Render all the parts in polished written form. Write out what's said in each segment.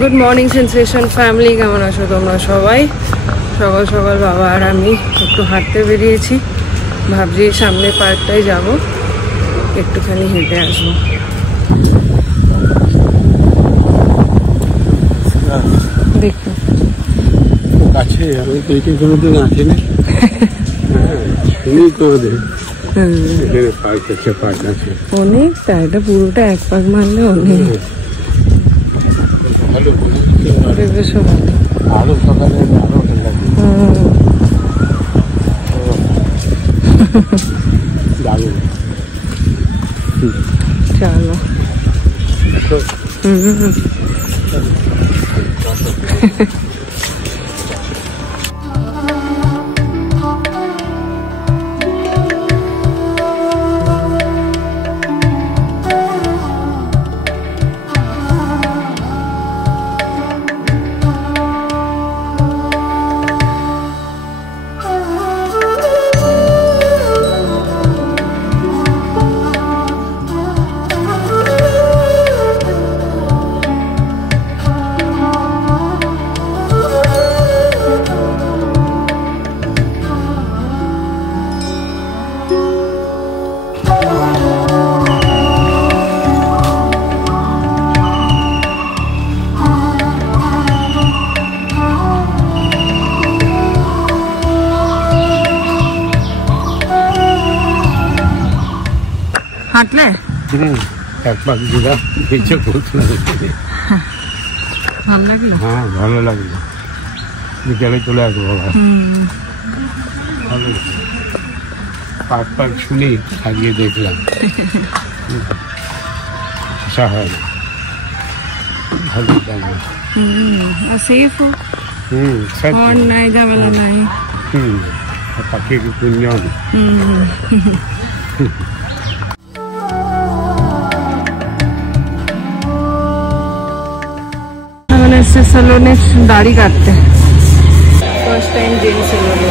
Good morning sensation family, কেমন আছো তোমরা সবাই? সকাল সকাল বাবা আর আমি একটু হাঁটতে বেরিয়েছি। ভাবছি সামনে পার্কটায় যাব, একটুখানি হেঁটে আসবো। দেখুন কাছে আমি তো এইটা কোনোদিন আসিনি, শুনি কোনোদিন এখানে পার্ক আছে, পার্ক আছে অনেকটা, এটা পুরোটা এক পাক মারলে অনেক ভালো, পরিবেশও ভালো। আরো সকালে আরো দারুণ। চলো হাঁটলে এক পাক দিলাম, ইচ্ছে করতে ভালো লাগলো। হ্যাঁ ভালো লাগলো, বিকেলে চলে আসবো। ভালো পার্ক পার্ক শুনি আগিয়ে দেখলাম, আশা হয় না, ভালো লাগলো। সেফ হর্ন নাই, ঝামেলা নাই। পাখির গুঞ্জন। এসে সেলুনে দাড়ি কাটতে, ফার্স্ট টাইম জেন্টস সেলুনে।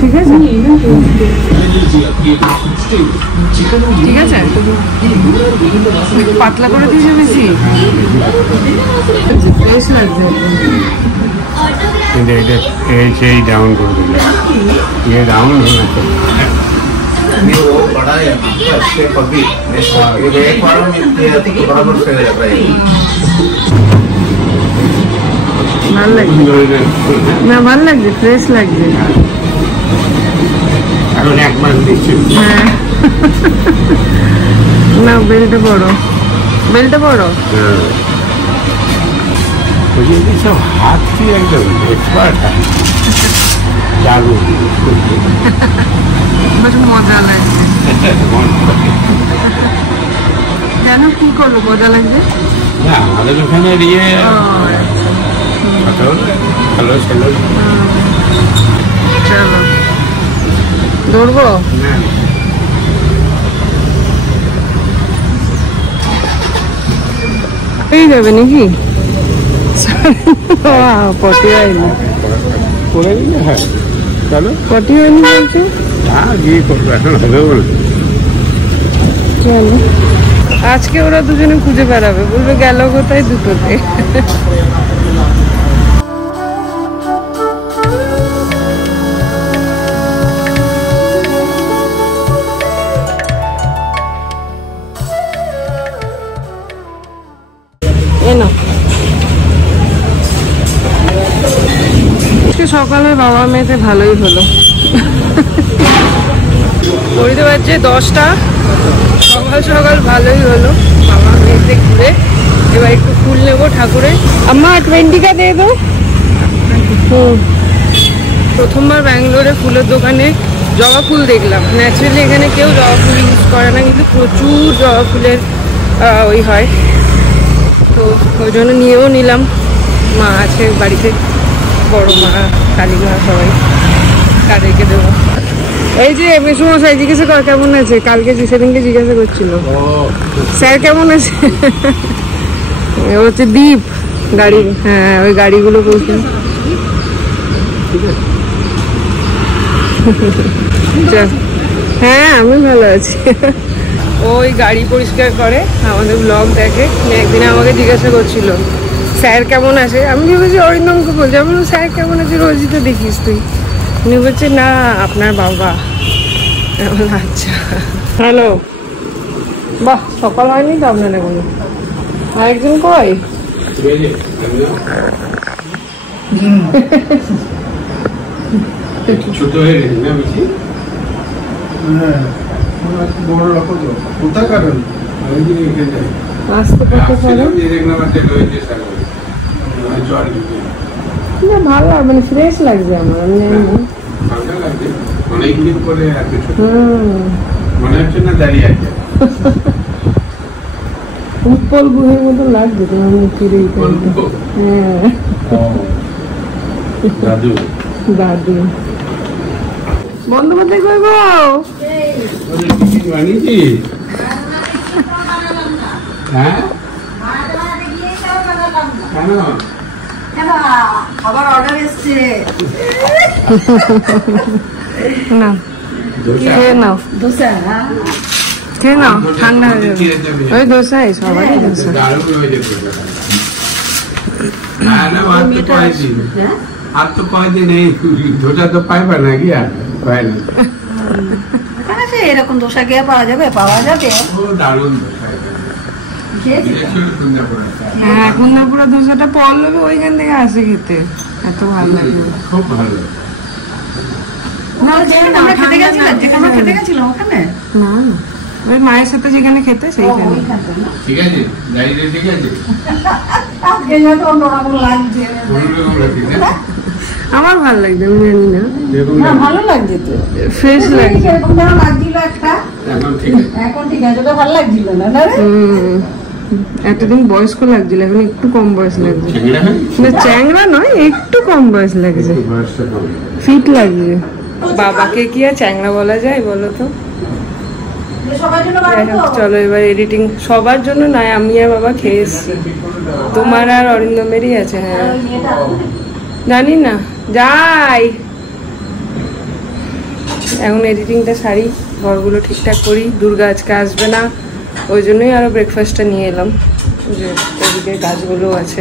ঠিক আছে, ঠিক আছে, পাতলা করে দিয়েছে বেশি, ফ্রেশ লাগছে। সেই ডাউন করে দিলে ये डाउन होना चाहिए। वो बड़ा है शेप अभी ये एक बार में बराबर से रहता है। ভালো লাগছে না, ভালো লাগছে, ফ্রেশ লাগছে। এখন এক মাস দিচ্ছি। হ্যাঁ না, বেলটা বড়, বেলটা বড়। সব হাত কি একদম এক্সপার্ট, দারুণ, বেশ মজা লাগছে। জানো কি করবো, মজা লাগছে না আমাদের ওখানে ইয়ে ভালো ছিল। চলো দৌড়বো। এই যাবে নাকি? পটি হয়নি, করে দিলে হ্যাঁ, চলো পটি হয়নি বলছে। হ্যাঁ গিয়ে করবো, এখন হবে বলে। চলো, আজকে ওরা দুজনে খুঁজে বেড়াবে, বলবে গেল কোথায় দুটোতে। সকালে বাবা মেয়েতে ভালোই হলো। ঘুরতে পারছে 10টা, সকাল সকাল ভালোই হলো বাবা মেয়েতে ঘুরে। এবার একটু ফুল নেবো ঠাকুরে। আম্মা 20টা দিয়ে দাও। প্রথমবার ব্যাঙ্গালোরে ফুলের দোকানে জবা ফুল দেখলাম। ন্যাচারালি এখানে কেউ জবা ফুল ইউজ করে না, কিন্তু প্রচুর জবা ফুলের ওই হয়, তো ওই জন্য নিয়েও নিলাম। মা আছে বাড়িতে, বড় মা, কালী মা, সবাই তাদেরকে দেবো। এই যে মেসুমশাই জিজ্ঞাসা কর কেমন আছে, কালকে সেদিনকে জিজ্ঞাসা করছিল স্যার কেমন আছে। হচ্ছে দীপ, গাড়ি, হ্যাঁ ওই গাড়িগুলো বলছেন। হ্যাঁ আমি ভালো আছি। ওই গাড়ি পরিষ্কার করে, আমাদের ব্লগ দেখে। একদিন আমাকে জিজ্ঞাসা করছিল স্যার কেমন আছে, আমি ভেবেছি অরিন্দমকে বলছি। আমি বললাম স্যার কেমন আছে, রোজই তো দেখিস তুই। উনি বলছে না আপনার বাবা। আচ্ছা হ্যালো, বাহ সকাল হয়নি তো আপনার এখনো। আরেকজন কই? ছোট হয়ে গেছে না বেশি? বড় রাখো তো কোথায় কারণ আসতে করতে পারো না, ভালো মানে ফ্রেশ লাগছে আমার। আমি জানি না, অনেকদিন পরে মনে হচ্ছে না দাঁড়িয়ে আছে। উৎপল গুহের মতো লাগছে তোমার মুখের এইটা। হ্যাঁ দাদু দাদু বন্দ্যোপাধ্যায় করবো বানিয়েছি। হ্যাঁ কেন খাবার অর্ডার এসছে না, খেয়ে নাও দোসা। খেয়ে নাও, ঠান্ডা হয়ে যাবে। ওই দোসাই সবারই দোসা। আর তো কয়দিন এই ধোসা তো পাইবা না গিয়া পাই না। এরকম দোসা গিয়ে পাওয়া যাবে? পাওয়া যাবে। দারুণ হ্যাঁ কুন্দাপুরা দোসাটা পল্লবী ওইখান থেকে আসে খেতে, এত ভালো লাগে। খুব ভালো। আমরা খেতে গেছিলাম ওখানে। না না, ওই মায়ের সাথে যেখানে খেতে সেইখানে। ঠিক আছে, দাঁড়িয়ে ঠিক আছে। অন্যরকম লাগছে, আমার ভালো লাগছে, আমি জানি না, ভালো লাগছে তো, ফ্রেশ লাগছে। লাগছিল একটা, এখন ঠিক আছে, ওটা ভালো লাগছিল না। এতদিন বয়স্ক লাগছিল, এখন একটু কম বয়স লাগছে। না চ্যাংরা নয়, একটু কম বয়স লাগছে, ফিট লাগছে। বাবাকে কি আর চ্যাংরা বলা যায় বলো তো? চলো এবার এডিটিং। সবার জন্য নয়, আমি আর বাবা খেয়ে এসছি, তোমার আর অরিন্দমেরই আছে। হ্যাঁ জানি না, যাই এখন এডিটিংটা সারি, ঘরগুলো ঠিকঠাক করি। দুর্গা আজকে আসবে না, ওই জন্যই আরো ব্রেকফাস্টটা নিয়ে এলাম, যে ওদিকে গাছগুলো আছে।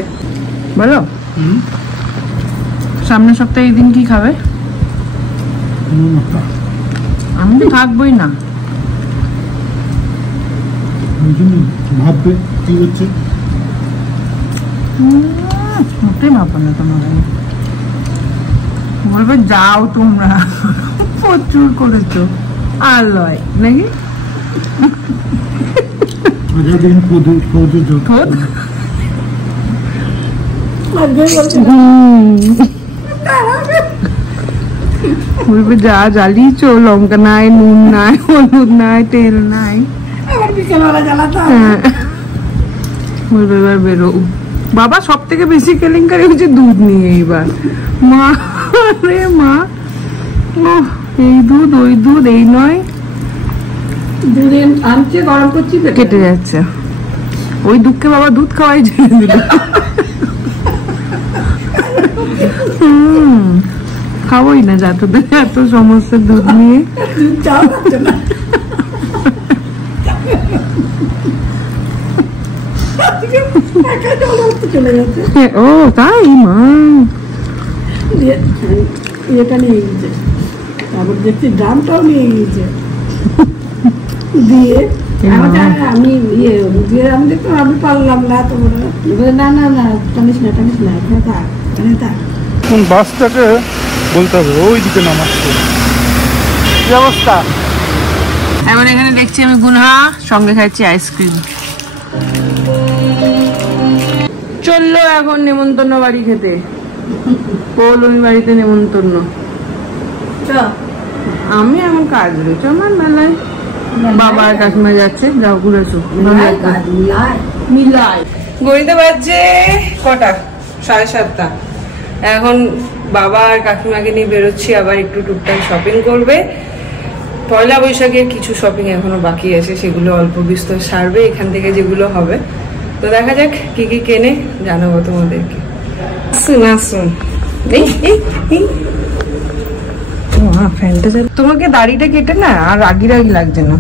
বলো সামনের সপ্তাহে এই দিন কি খাবে? আমি তো থাকবোই না। ভাববে কি হচ্ছে, মোটেই ভাববো না তোমার, বলবে যাও তোমরা, প্রচুর করেছো আর লয় নাকি। বলবে যা জ্বালিয়েছো, লঙ্কা নাই, নুন নাই, হলুদ নাই, তেল নাই, বলবে এবার বেরো। বাবা সব থেকে বেশি কেলেঙ্কারি হচ্ছে দুধ নিয়ে। এইবার মা, রে মা, এই দুধ ওই দুধ, এই নয়, দুধ আনছে গরম করছি, কেটে যাচ্ছে। ওই দুধকে বাবা দুধ খাওয়াই ছেড়ে দিল। খাবোই না, যাতে এত সমস্যা দুধ নিয়ে। ও তাই, মা এটা নিয়ে গেছে, তারপর দেখছি ড্রামটাও নিয়ে গিয়েছে, দিয়ে আমি আমি দেখলাম, আমি পারলাম না, তো না না না টানিস না, টানিস না, এখানে থাক, এখানে থাক। বাসটাকে বলতে হবে ওই দিকে নামাচ্ছে, কি অবস্থা। এখন এখানে দেখছি আমি গুনহা, সঙ্গে খাচ্ছি আইসক্রিম। চললো এখন নেমন্তন্ন বাড়ি খেতে, পৌলমী বাড়িতে নেমন্তন্ন। আমি এখন কাজ রয়েছে আমার মেলায়, বাবা আর কাকিমা যাচ্ছে, যাও ঘুরেছো। গড়িতে বাজছে কটা, 7:30। এখন বাবা আর কাকিমাকে নিয়ে বেরোচ্ছি, আবার একটু টুকটাক শপিং করবে। পয়লা বৈশাখের কিছু শপিং এখনো বাকি আছে, সেগুলো অল্প বিস্তর সারবে এখান থেকে যেগুলো হবে। তো দেখা যাক কি কি কেনে জানাবো তোমাদেরকে। আসুন আসুন। ফ্যানটা তোমাকে দাড়িটা কেটে না আর রাগি রাগি লাগছে না,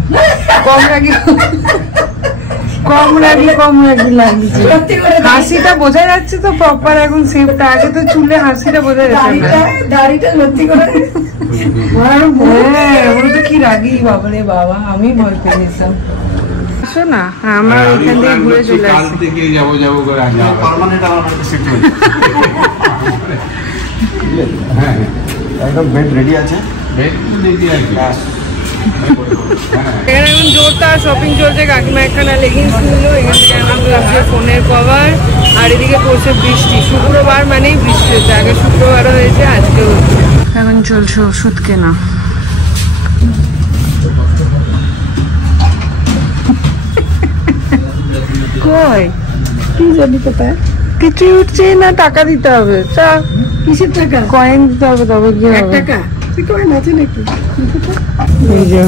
কম রাগি লাগছে। হাসিটা বোঝা যাচ্ছে তো প্রপার এখন শেপটা, আগে তো চুলে হাসিটা বোঝা যাচ্ছে না। দাড়িটা সত্যি করে ওরা তো কি রাগি বাবারে বাবা, আমি ভয় পেয়ে নিতাম। আসো না, আমরা এখান থেকে ঘুরে চলে আসছি। যাবো করে পার্মানেন্ট আমার কাছে সেট হয়েছে। হ্যাঁ একদম বেড রেডি আছে। বেড রেডি আছে। এখানে এখন জোরদার শপিং চলছে। কাকিমা একখানা লেগিংস নিল, এখান থেকে আমার লাগছে ফোনের কভার, আর এদিকে পড়ছে বৃষ্টি। শুক্রবার মানেই বৃষ্টি হচ্ছে, আগে শুক্রবারও হয়েছে, আজকেও হচ্ছে। এখন চলছে ওষুধ কেনা। কই কি জানি কোথায় কিছু উঠছে না, টাকা দিতে হবে। চা কিসের টাকা? কয়েন দিতে হবে, তবে কি 1 হবে? টাকা কয়েন আছে নাকি? এই যে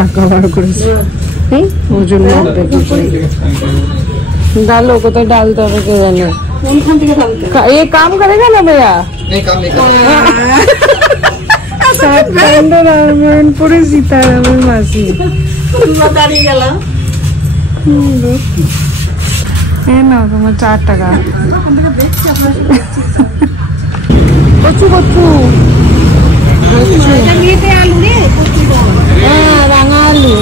টাকা বার করেছে, ওজন डालो कोথায় डालते হবে কে জানে। কোনখান থেকে ডালতে? ये काम करेगा ना भैया? नहीं काम नहीं পুরে সীতারামের মাসি দাঁড়িয়ে গেলাম। না তোমার 4 টাকা। কচু কচু হ্যাঁ, রাঙা আলু।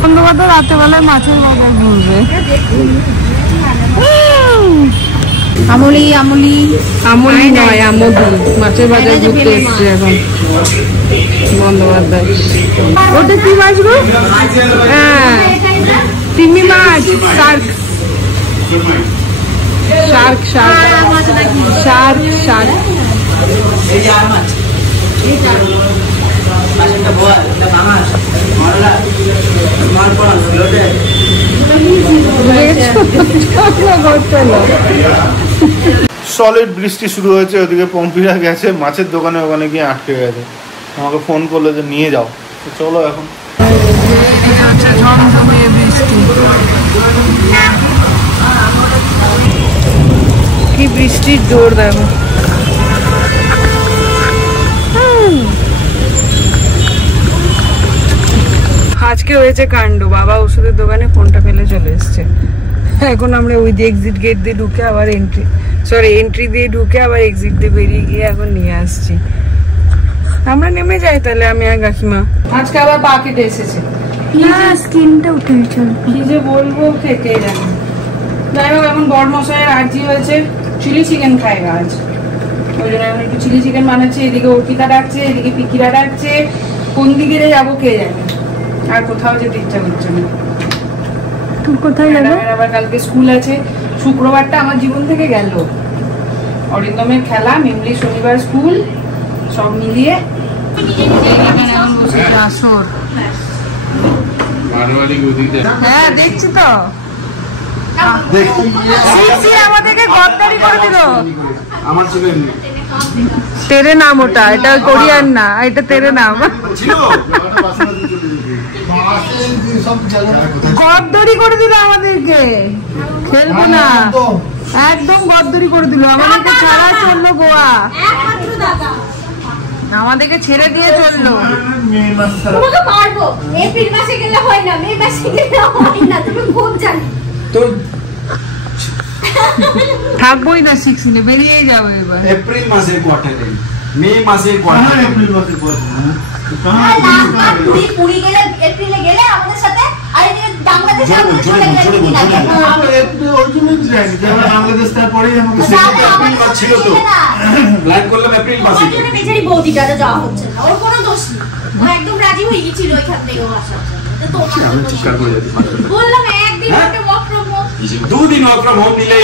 বন্ধুবান্ধব রাতে বেলায় মাছের বাজার ঘুরবে। আমলি আমলি আমলি নয়, আমদি মাছের বাজার ঘুরতে এসছে এখন বন্দ্যোপাধ্যায়। ওটা কি মাছ গো? হ্যাঁ, তিমি মাছ। Shark shark shark shark shark. Solid বৃষ্টি শুরু হয়েছে, ওদিকে পম্পিরা গেছে মাছের দোকানে, ওখানে গিয়ে আটকে গেছে। আমাকে ফোন করলো যে নিয়ে যাও, তো চলো এখন। কি বৃষ্টির জোর দেখো। আজকে হয়েছে কাণ্ড, বাবা ওষুধের দোকানে ফোনটা ফেলে চলে এসছে। এখন আমরা ওই যে এক্সিট গেট দিয়ে ঢুকে আবার এন্ট্রি দিয়ে ঢুকে আবার এক্সিট দিয়ে বেরিয়ে গিয়ে এখন নিয়ে আসছি। আমরা নেমে যাই তাহলে, আমি আর কাকিমা। আজকে আবার পা কেটে এসেছে, স্কিনটা উঠে গেছে। কি যে বলবো কে জানে। যাই হোক, এখন বড়মশাইয়ের আর্জি হয়েছে চিলি চিকেন খায়গা আজ, ওই জন্য এখন একটু চিলি চিকেন বানাচ্ছে। এদিকে অর্পিতা ডাকছে, এদিকে পিকিরা ডাকছে। কোন দিকে যাবো কে জানে, আর কোথাও যেতে ইচ্ছা করছে না। কোথায় যাবে? আবার কালকে স্কুল আছে, শুক্রবারটা আমার জীবন থেকে গেল। অরিন্দমের খেলা, মেমলি শনিবার স্কুল, সব মিলিয়ে আসর। হ্যাঁ দেখছি তো, আমাদেরকে গদ্দারি করে দিল। আমার ছিল তেরে নাম, ওটা এটা কোরিয়ান না, এটা তেরে নাম। গদ্দারি করে দিল আমাদেরকে, খেলবো না একদম, গদ্দারি করে দিল আমাদেরকে। ছাড়া চললো গোয়া, আমাদেরকে ছেড়ে দিয়ে চললো। থাকবোই না 16-এ, বেরিয়েই যাবো এবার। এপ্রিল মাসের কোয়ার্টারে, মে মাসের কোয়ার্টারে, এপ্রিল মাসের কোয়ার্টারে। পুরী গেলে এপ্রিলে গেলে আমাদের সাথে, আর এদিকে বাংলাদেশ চলে গেলে বাংলাদেশ, তারপরেই আমাকে এপ্রিল মাস ছিল তো প্ল্যান করলাম এপ্রিল মাসে। বেচারি বৌদিটা যাওয়া হচ্ছে না, ওর কোনো দোষ নেই, ও একদম রাজি হয়ে গেছিল ওইখান থেকে আসার জন্য। আমি চিৎকার করে যাচ্ছি, বললাম একদিন ওকে ওয়ার্ক ফ্রম হোম, 2 দিন ওয়ার্ক ফ্রম হোম নিলে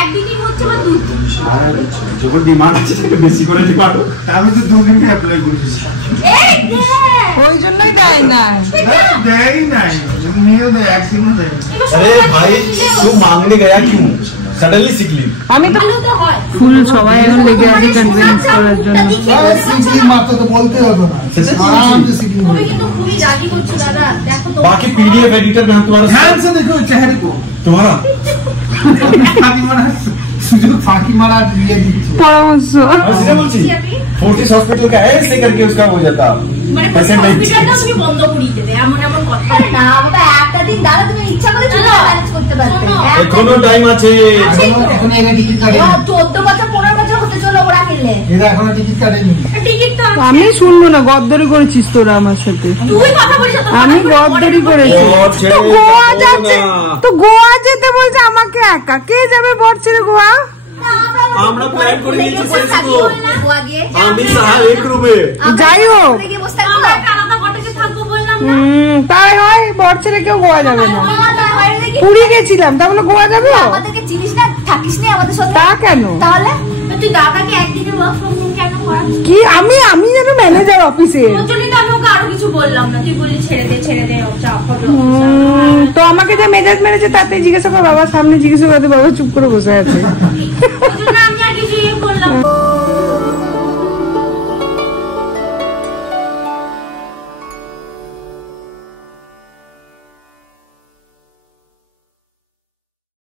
একদিনই হচ্ছে বা 2 দিন। যখন ডিমান্ড আছে সেটা বেশি করে দিতে পারো। আমি তো 2 দিনকে অ্যাপ্লাই করেছি, ওই জন্যই দেয় না, দেয় নাই, নিয়ে দেয়, একদিনও দেয়। अरे भाई तू मांगने गया क्यों? सडनली सिकली আমি তো ভালো তো হয়। ফুল সবাই এখন লেগে আছে কনভিন্স করার জন্য। তুমি কিন্তু খুবই রাজি করছো দাদা, দেখো তো। बाकी पीडीएफ एडिटर में हम तुम्हारा ध्यान से देखो चेहरे को तुम्हारा फाकी मारा ये दीजिए পরামর্শ सीधे बोलছি फोर्टिस हॉस्पिटल का ऐसे करके उसका हो जाता মানে पेशेंट नहीं হসপিটালটা তুমি বন্ধ করিয়ে দেবে, এমন এমন কথা। আরে না বাবা, একটা দিন দাদা তুমি ইচ্ছা করে চলে ম্যানেজ করতে পারবে। এখনো টাইম আছে। এখন এরা টিকিট কাটেনি 14 বছর 15 বছর হতে চলো ওরা খেললে। এরা এখনো টিকিট কাটেনি টিকিট তো আমি শুনবো না, গদ্দারি করেছিস তোরা আমার সাথে। তুই কথা বলিস তো। আমি গদ্দারি করেছি। বর ছেড়ে তো গোয়া যাবো যাচ্ছে, না। তো গোয়া যেতে বলছে আমাকে একা, কে যাবে বর ছেড়ে গোয়া? আমরা প্ল্যান করে নিয়েছি সেসবো। গোয়া গিয়ে আমি সাহা এক রুমে যাই হোক, গিয়ে বসে থাকবো। আলাদা কটেজে থাকবো বললাম না। তাই হয়, বর ছেড়ে কেউ গোয়া যাবে না। পুরী গেছিলাম, তা বলে গোয়া যাবো? আমাদেরকে চিনিস না, থাকিস না আমাদের সাথে। তা কেন? তাহলে তুই দাদাকে একদিনে ওয়ার্ক ফ্রম হোম কেন করাচ্ছিস? কি আমি যেন ম্যানেজার অফিসে। তোর জন্যই তো আমি ওকে আরো কিছু বললাম না, তুই বললি ছেড়ে দে চাপ হবে। তো আমাকে যে মেজাজ মেরেছে তাতে জিজ্ঞাসা কর, বাবার সামনে জিজ্ঞাসা করতে, বাবা চুপ করে বসে আছে। ওই জন্য